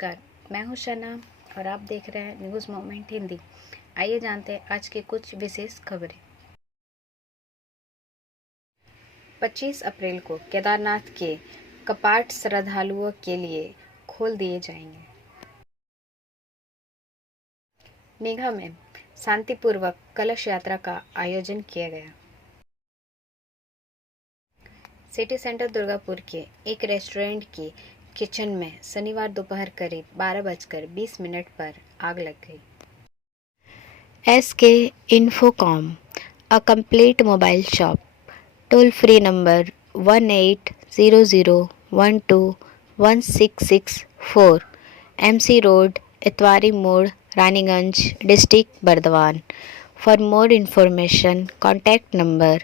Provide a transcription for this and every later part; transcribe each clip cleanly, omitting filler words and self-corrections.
नमस्कार, मैं हूं शना और आप देख रहे हैं न्यूज़ मोमेंट हिंदी। आइए जानते हैं आज की कुछ विशेष खबरें। 25 अप्रैल को केदारनाथ के कपाट श्रद्धालुओं के लिए खोल दिए जाएंगे। निगम में शांतिपूर्वक कलश यात्रा का आयोजन किया गया। सिटी सेंटर दुर्गापुर के एक रेस्टोरेंट की किचन में शनिवार दोपहर करीब 12:20 पर आग लग गई। SK Infocom, a complete mobile shop, toll free number 1800121664, MC Road, Itwari Mode, Raniganj, District Bardhaman. For more information, contact number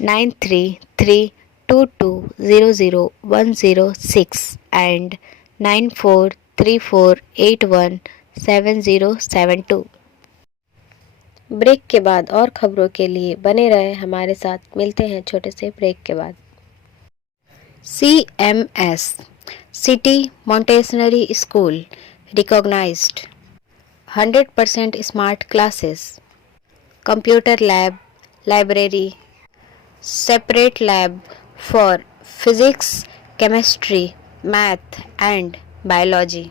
9332200106 and 9434817072। Break के बाद और खबरों के लिए बने रहे हमारे साथ। मिलते हैं छोटे से ब्रेक के बाद। CMS city Montessori school recognised 100% smart classes, computer lab, library, separate lab for physics, chemistry, math and biology.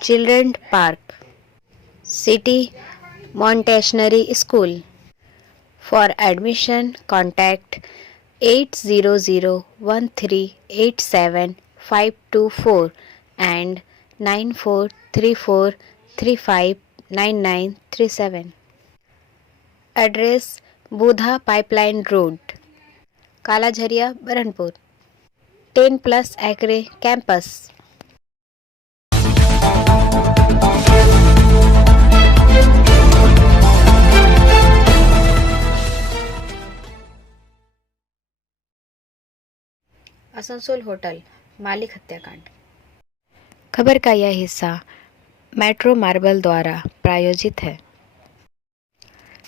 Children Park, City Montessori School. For admission, contact 80013875524 and 9434359937. Address Budha Pipeline Road, Kalajharia Burnpur. 10+ acre campus. Asansol hotel मालिक हत्याकांड। खबर का यह हिस्सा metro marble द्वारा प्रायोजित है।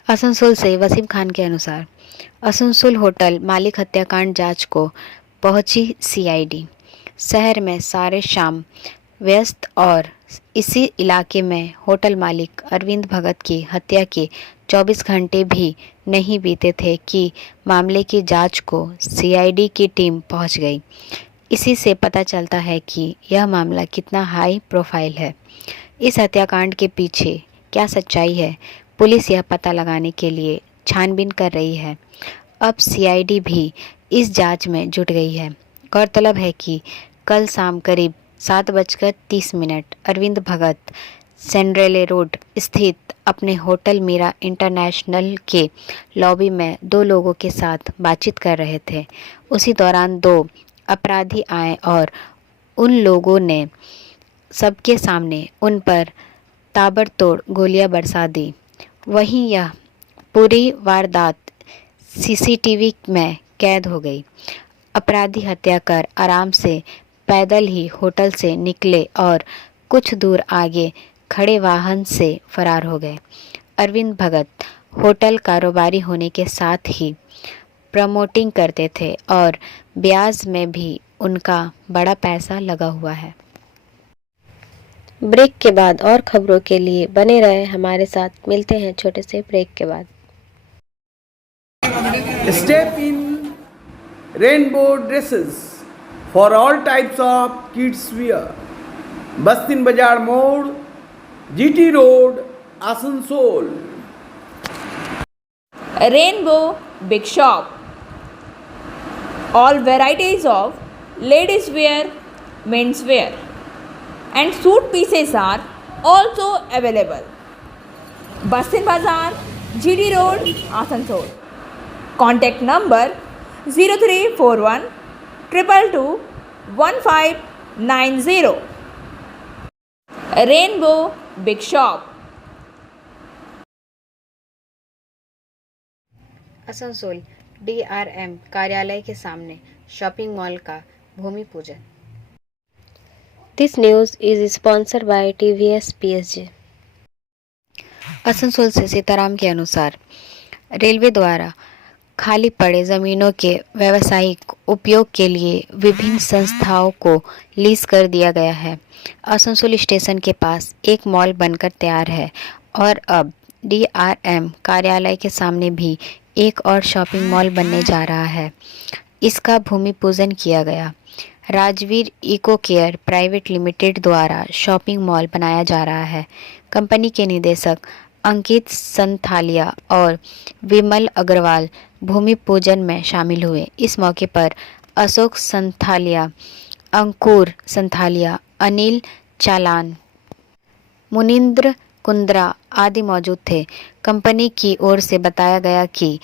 आसनसोल से वसीम खान के अनुसार आसनसोल होटल मालिक हत्याकांड जांच को पहुंची CID। शहर में सारे शाम व्यस्त और इसी इलाके में होटल मालिक अरविंद भगत की हत्या के 24 घंटे भी नहीं बीते थे कि मामले की जांच को CID की टीम पहुंच गई। इसी से पता चलता है कि यह मामला कितना हाई प्रोफाइल है। इस हत्याकांड के पीछे क्या सच्चाई है, पुलिस यह पता लगाने के लिए छानबीन कर रही है। अब CID भी इस जांच में जुट गई है। गौरतलब है कि कल शाम करीब 7:30 अरविंद भगत सेंड्रेले रोड स्थित अपने होटल मीरा इंटरनेशनल के लॉबी में 2 लोगों के साथ बातचीत कर रहे थे। उसी दौरान 2 अपराधी आए और उन लोगों ने सबके सामने उन पर ताबड़तोड़ गोलियां बरसा दी। वहीं यह पूरी वारदात CCTV में कैद हो गई। अपराधी हत्या कर आराम से पैदल ही होटल से निकले और कुछ दूर आगे खड़े वाहन से फरार हो गए। अरविंद भगत होटल कारोबारी होने के साथ ही प्रमोटिंग करते थे और ब्याज में भी उनका बड़ा पैसा लगा हुआ है। ब्रेक के बाद और खबरों के लिए बने रहे हमारे साथ। मिलते हैं छोटे से ब्रेक के बाद। Step in rainbow dresses for all types of kids wear. Bastin Bazaar Mode, GT Road, Asansol. Rainbow Big Shop. All varieties of ladies wear, men's wear and suit pieces are also available. Bastin Bazaar, GT Road, Asansol. Contact number 0341 222 1590. Rainbow Big Shop. Asansol DRM कार्यालय के सामने shopping mall का भूमि पूजन। This news is sponsored bye TVS PSG। Asansol से सीताराम के अनुसार railway द्वारा खाली पड़े ज़मीनों के व्यावसायिक उपयोग के लिए विभिन्न संस्थाओं को लीज कर दिया गया है। आसनसोल स्टेशन के पास एक मॉल बनकर तैयार है और अब DRM कार्यालय के सामने भी एक और शॉपिंग मॉल बनने जा रहा है। इसका भूमि पूजन किया गया। Rajveer eco care private limited द्वारा शॉपिंग मॉल बनाया जा रहा है। कंपनी के निदेशक अंकित संथालिया और विमल अग्रवाल भूमि पूजन में शामिल हुए। इस मौके पर अशोक संथालिया, अंकुर संथालिया, अनिल चालान, मुनिंद्र कुंद्रा आदि मौजूद थे। कंपनी की ओर से बताया गया कि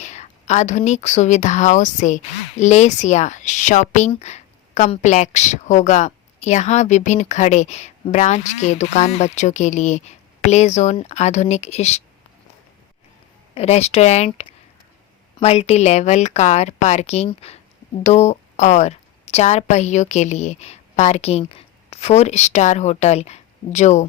आधुनिक सुविधाओं से लेस या शॉपिंग कॉम्प्लेक्स होगा। यहाँ विभिन्न खड़े ब्रांच के दुकान, बच्चों के लिए प्ले जोन, आधुनिक restaurant, multi level car parking, 2 और 4 पहियों के लिए पार्किंग, 4 स्टार होटल जो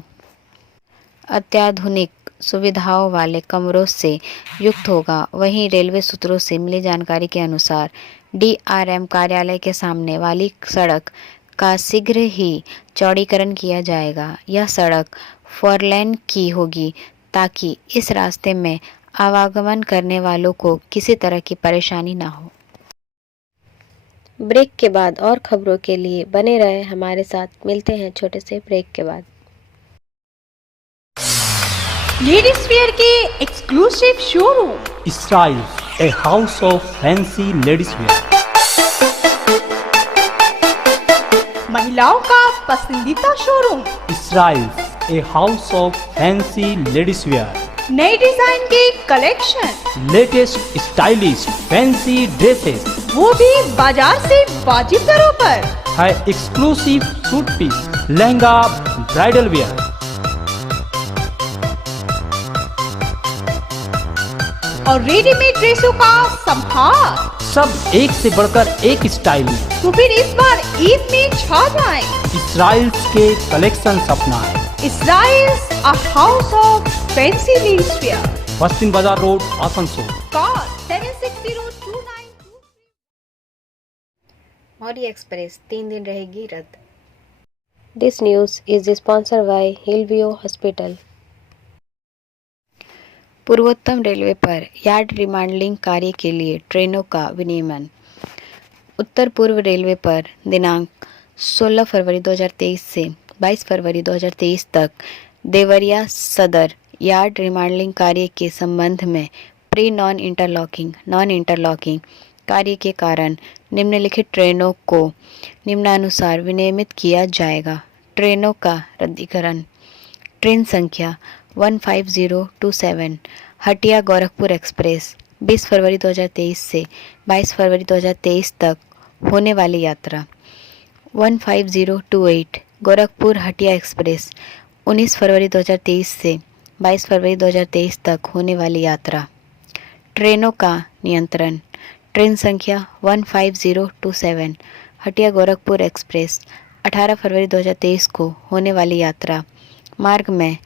अत्याधुनिक सुविधाओं वाले कमरों से युक्त होगा। वहीं रेलवे सूत्रों से मिली जानकारी के अनुसार DRM कार्यालय के सामने वाली सड़क का शीघ्र ही चौड़ीकरण किया जाएगा। यह सड़क 4 लेन की होगी ताकि इस रास्ते में आवागमन करने वालों को किसी तरह की परेशानी ना हो। ब्रेक के बाद और खबरों के लिए बने रहे हमारे साथ। मिलते हैं छोटे से ब्रेक के बाद। लेडीज वेयर के exclusive showroom Styles, a house of fancy ladies wear. महिलाओं का पसंदीदा showroom, Styles, a house of fancy ladies wear. नए डिजाइन के collection, Latest stylish fancy dresses वो भी बाजार से वाजिब दरों पर। है exclusive suit piece, lehenga, bridal wear, और रेडीमेड ड्रेसों का संभार। सब एक से बढ़कर एक स्टाइल में। तो फिर इस बार ईद में छा जाएं। Styles के कलेक्शन अपनाएं। Styles, a house of fancy ladies wear. पश्चिम बाजार road, Asansol. Call 7602923. Maurya express 3 दिन रहेगी रद्द। This news is sponsored bye Hillview hospital. पूर्वोत्तर रेलवे पर यार्ड रिमॉडलिंग कार्य के लिए ट्रेनों का विनियमन। उत्तर पूर्व रेलवे पर दिनांक 16 फरवरी 2023 से 22 फरवरी 2023 तक देवरिया सदर यार्ड रिमॉडलिंग कार्य के संबंध में प्री नॉन इंटरलॉकिंग कार्य के कारण निम्नलिखित ट्रेनों को निम्नानुसार विनियमित किया जाएगा। ट्रेनों का रद्दीकरण। ट्रेन संख्या 15027 हटिया गोरखपुर एक्सप्रेस 20 फरवरी 2023 से 22 फरवरी 2023 तक होने वाली यात्रा। 15028 गोरखपुर हटिया एक्सप्रेस 19 फरवरी 2023 से 22 फरवरी 2023 तक होने वाली यात्रा। ट्रेनों का नियंत्रण। ट्रेन संख्या 15027 हटिया गोरखपुर एक्सप्रेस 18 फरवरी 2023 को होने वाली यात्रा मार्ग में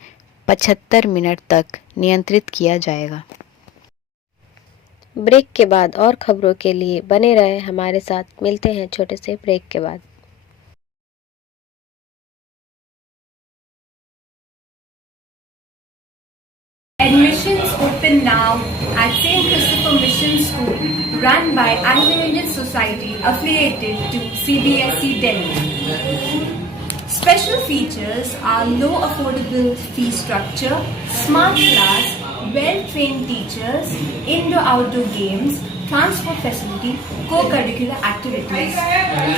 75 मिनट तक नियंत्रित किया जाएगा। ब्रेक के बाद और खबरों के लिए बने रहे हमारे साथ। मिलते हैं छोटे से ब्रेक के बाद। Admissions open now at St. Christopher Mission School, run by Anglo-Indian Society affiliated to CBSE Delhi. Special features are low affordable fee structure, smart class, well-trained teachers, indoor-outdoor games, transport facility, co-curricular activities,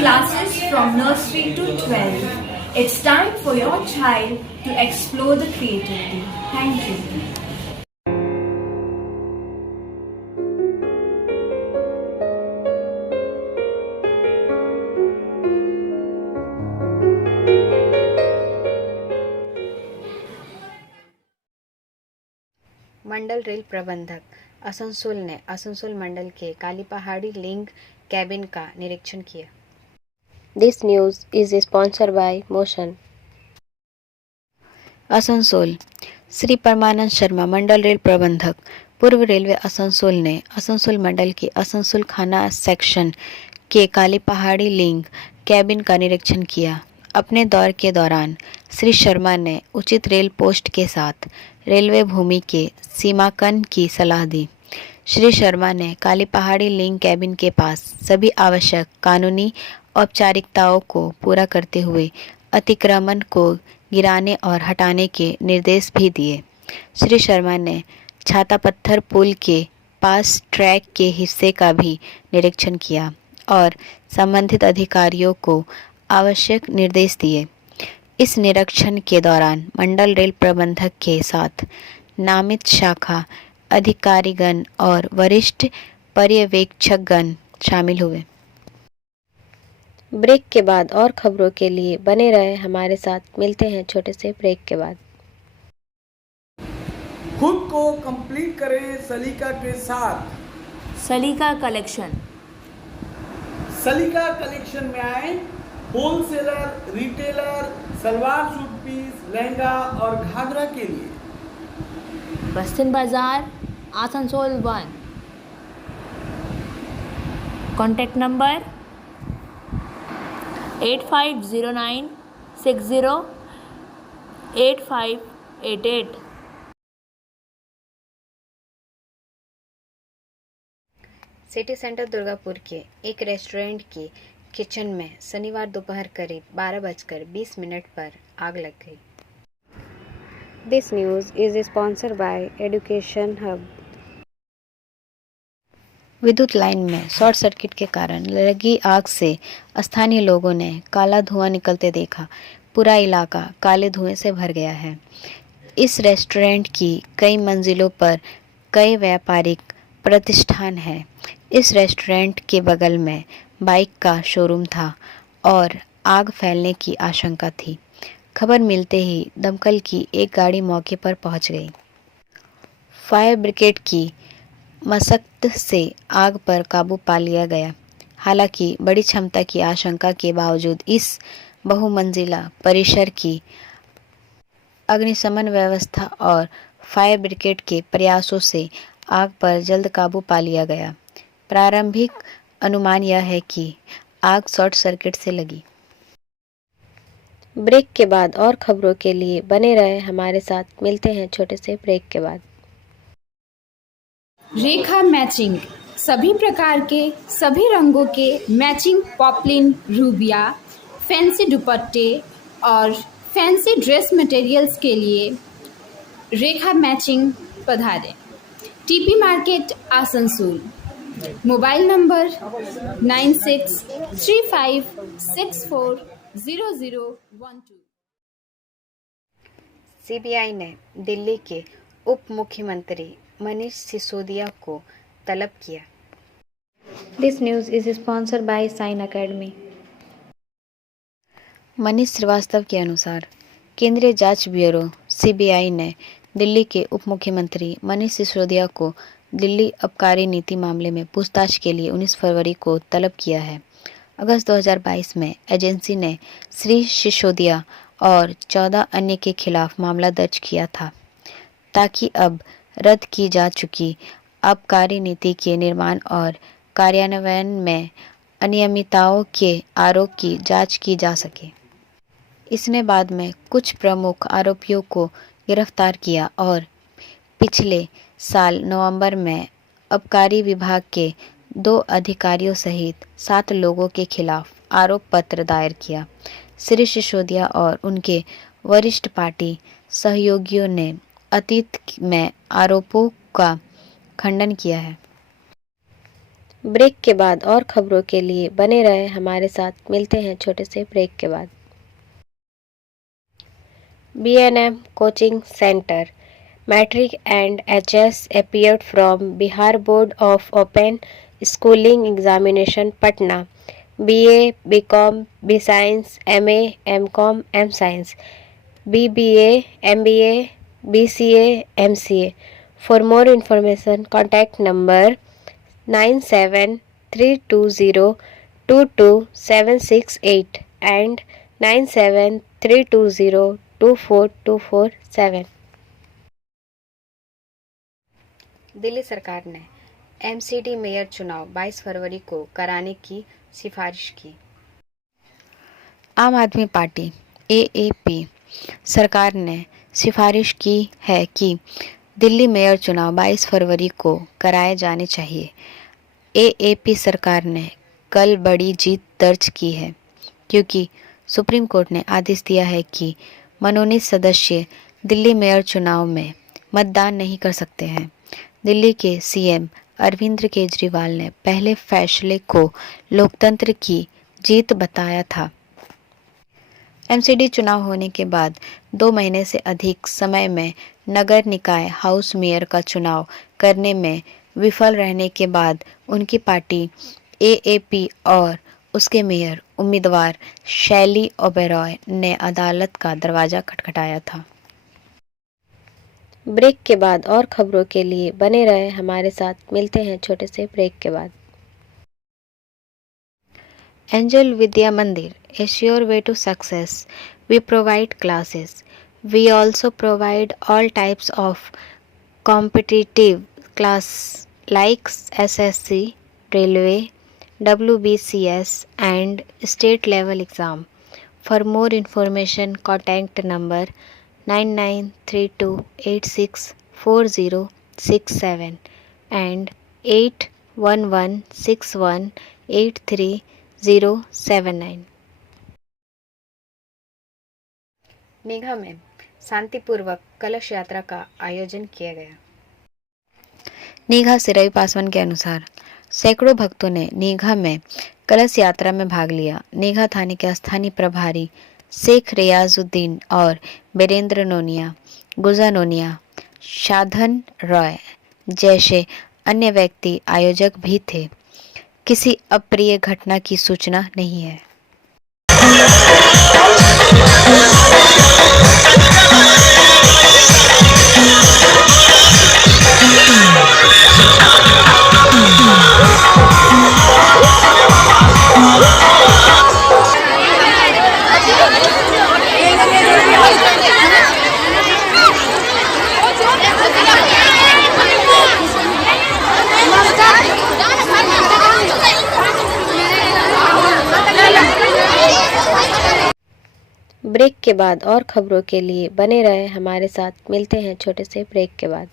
classes from nursery to 12. It's time for your child to explore the creativity. Thank you. मंडल रेल प्रबंधक आसनसोल ने आसनसोल मंडल के काली पहाड़ी link cabin का निरीक्षण किया। This news is sponsored by Motion. Asansol. Shri Parmanand Sharma मंडल रेल प्रबंधक पूर्व रेलवे आसनसोल ने आसनसोल मंडल के आसनसोल खाना सेक्शन के काली पहाड़ी लिंक कैबिन का निरीक्षण किया। अपने दौरे के दौरान श्री शर्मा ने उचित रेल पोस्ट के साथ रेलवे भूमि के सीमांकन की सलाह दी। श्री शर्मा ने काली पहाड़ी लिंक कैबिन के पास सभी आवश्यक कानूनी औपचारिकताओं को पूरा करते हुए अतिक्रमण को गिराने और हटाने के निर्देश भी दिए। श्री शर्मा ने छाता पत्थर पुल के पास ट्रैक के हिस्से का भी निरीक्षण किया और संबंधित अधिकारियों को आवश्यक निर्देश दिए। इस निरीक्षण के दौरान मंडल रेल प्रबंधक के साथ नामित शाखा अधिकारीगण और वरिष्ठ पर्यवेक्षकगण शामिल हुए। ब्रेक के बाद और खबरों के लिए बने रहे हमारे साथ। मिलते हैं छोटे से ब्रेक के बाद। खुद को कंप्लीट करें सलीका के साथ। सलीका कलेक्शन। सलीका कलेक्शन में आए wholesaler, retailer, salwar suit piece, lehenga और घाघरा के लिए। Bastin Bazar, Asansol 1। Contact number 8509 60 8588। City centre Durgapur के एक रेस्टोरेंट की किचन में शनिवार दोपहर करीब 12:20 पर आग लग गई। This news is sponsored bye education hub. विद्युत लाइन में शॉर्ट सर्किट के कारण लगी आग से स्थानीय लोगों ने काला धुआं निकलते देखा। पूरा इलाका काले धुएं से भर गया है। इस रेस्टोरेंट की कई मंजिलों पर कई व्यापारिक प्रतिष्ठान हैं। इस रेस्टोरेंट के बगल में बाइक का शोरूम था और आग फैलने की आशंका थी। खबर मिलते ही दमकल की एक गाड़ी मौके पर पहुंच गई। फायर ब्रिगेड की मशक्कत से आग पर काबू पा लिया गया। हालांकि बड़ी क्षमता की आशंका के बावजूद इस बहुमंजिला परिसर की अग्निशमन व्यवस्था और फायर ब्रिगेड के प्रयासों से आग पर जल्द काबू पा लिया गया। प्रारंभिक अनुमान यह है कि आग शॉर्ट सर्किट से लगी। ब्रेक के बाद और खबरों के लिए बने रहे हमारे साथ। मिलते हैं छोटे से ब्रेक के बाद। रेखा मैचिंग, सभी प्रकार के सभी रंगों के मैचिंग पॉपलिन, रूबिया, फैंसी दुपट्टे और फैंसी ड्रेस मटेरियल्स के लिए रेखा मैचिंग पधारें। TP market Asansol. Mobile number 9635640012। CBI ने दिल्ली के उप मुख्यमंत्री मनीष सिसोदिया को तलब किया। This news is sponsored by Sign Academy. Manish Srivastava के अनुसार केंद्रीय जांच ब्यूरो सीबीआई ने दिल्ली के उप मुख्यमंत्री मनीष सिसोदिया को दिल्ली आबकारी नीति मामले में पूछताछ के लिए 19 फरवरी को तलब किया है। अगस्त 2022 में एजेंसी ने श्री सिसोदिया और 14 अन्य के खिलाफ मामला दर्ज किया था, ताकि अब रद्द की जा चुकी आबकारी नीति के निर्माण और कार्यान्वयन में अनियमितताओं के आरोप की जांच की जा सके। इसने बाद में कुछ प्रमुख आरोपियों को गिरफ्तार किया और पिछले साल नवंबर में आबकारी विभाग के 2 अधिकारियों सहित 7 लोगों के खिलाफ आरोप पत्र दायर किया। श्री सिसोदिया और उनके वरिष्ठ पार्टी सहयोगियों ने अतीत में आरोपों का खंडन किया है। ब्रेक के बाद और खबरों के लिए बने रहे हमारे साथ। मिलते हैं छोटे से ब्रेक के बाद। B&M coaching centre matric and HS appeared from Bihar board of open schooling examination Patna. BA, BCom, B Science, MA, MCom, M Science, BBA, MBA, BCA, MCA. For more information, contact number 9732022768 and 9732024247. Delhi सरकार ने MCD mayor चुनाव 22 फरवरी को कराने की सिफारिश की। आम आदमी पार्टी एएपी सरकार ने सिफारिश की है कि दिल्ली मेयर चुनाव 22 फरवरी को कराए जाने चाहिए। एएपी सरकार ने कल बड़ी जीत दर्ज की है क्योंकि सुप्रीम कोर्ट ने आदेश दिया है कि मनोनीत सदस्य दिल्ली मेयर चुनाव में मतदान नहीं कर सकते हैं। दिल्ली के सीएम अरविंद केजरीवाल ने पहले फैसले को लोकतंत्र की जीत बताया था। एमसीडी चुनाव होने के बाद 2 महीने से अधिक समय में नगर निकाय हाउस मेयर का चुनाव करने में विफल रहने के बाद उनकी पार्टी एएपी और उसके मेयर उम्मीदवार शैली ओबेरॉय ने अदालत का दरवाजा खटखटाया था। ब्रेक के बाद और खबरों के लिए बने रहे हमारे साथ। मिलते हैं छोटे से ब्रेक के बाद। Angel Vidya Mandir is your way to success. We provide classes. We also provide all types of competitive class like SSC, Railway, WBCS and state level exam. For more information, contact number 9932864067 and 8116183079। Megha में शांतिपूर्वक कलश यात्रा का आयोजन किया गया। नीघा से रवि पासवान के अनुसार सैकड़ों भक्तों ने नीघा में कलश यात्रा में भाग लिया। नीघा थाने के स्थानीय प्रभारी शेख रियाजुद्दीन और बीरेंद्र नोनिया, गुजा नोनिया, साधन रॉय जैसे अन्य व्यक्ति आयोजक भी थे। किसी अप्रिय घटना की सूचना नहीं है। ब्रेक के बाद और खबरों के लिए बने रहे हमारे साथ। मिलते हैं छोटे से ब्रेक के बाद।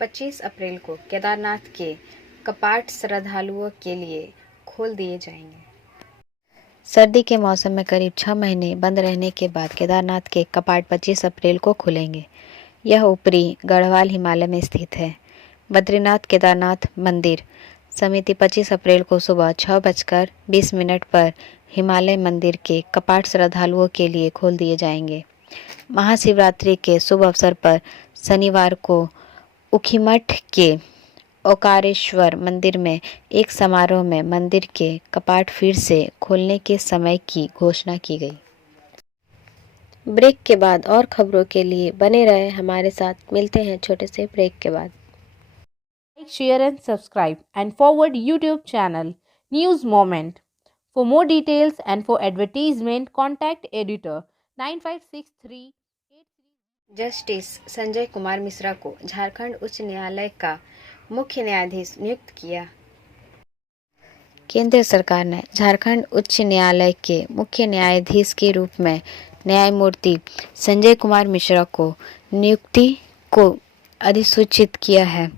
पच्चीस अप्रैल को केदारनाथ के कपाट श्रद्धालुओं के लिए खोल दिए जाएंगे। सर्दी के मौसम में करीब 6 महीने बंद रहने के बाद केदारनाथ के कपाट 25 अप्रैल को खुलेंगे। यह ऊपरी गढ़वाल हिमालय में स्थित है। बद्रीनाथ केदारनाथ मंदिर समिति 25 अप्रैल को सुबह 6:20 पर हिमालय मंदिर के कपाट श्रद्धालुओं के लिए खोल दिए जाएंगे। महाशिवरात्रि के शुभ अवसर पर शनिवार को उखीमठ के ओकारेश्वर मंदिर में एक समारोह में मंदिर के कपाट फिर से खोलने के समय की घोषणा की गई। ब्रेक के बाद और खबरों के लिए बने रहे हमारे साथ। मिलते हैं छोटे से ब्रेक के बाद। Like, share and subscribe and forward YouTube channel News Moment. For more details and for advertisement, contact editor 9563. Justice Sanjay Kumar Mishra को झारखंड उच्च न्यायालय का मुख्य न्यायाधीश नियुक्त किया। केंद्र सरकार ने झारखंड उच्च न्यायालय के मुख्य न्यायाधीश के रूप में न्यायमूर्ति संजय कुमार मिश्रा को नियुक्ति को अधिसूचित किया है।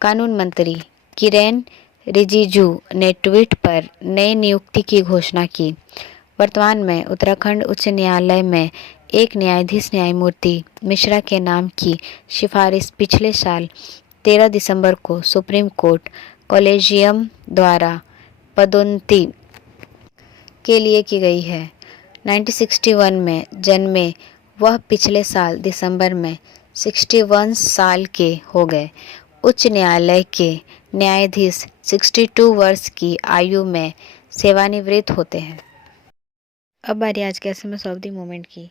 कानून मंत्री किरेन रिजिजू ने ट्वीट पर नई नियुक्ति की घोषणा की। वर्तमान में उत्तराखंड उच्च न्यायालय में एक न्यायाधीश न्यायमूर्ति मिश्रा के नाम की सिफारिश पिछले साल 13 दिसंबर को सुप्रीम कोर्ट कॉलेजियम द्वारा पदोन्नति के लिए की गई है। 1961 में जन्मे वह पिछले साल दिसंबर में 61 साल के हो गए। उच्च न्यायालय के न्यायाधीश 62 वर्ष की आयु में सेवानिवृत्त होते हैं। अब बारी आज के एसएमएस ऑफ द मोमेंट की।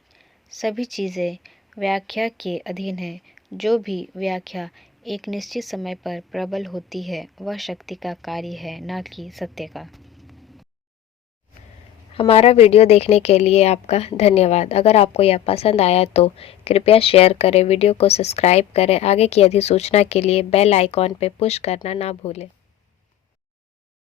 सभी चीज़ें व्याख्या के अधीन है। जो भी व्याख्या एक निश्चित समय पर प्रबल होती है वह शक्ति का कार्य है, न कि सत्य का। हमारा वीडियो देखने के लिए आपका धन्यवाद। अगर आपको यह पसंद आया तो कृपया शेयर करें, वीडियो को सब्सक्राइब करें। आगे की अधिसूचना के लिए बेल आइकॉन पर पुश करना ना भूलें।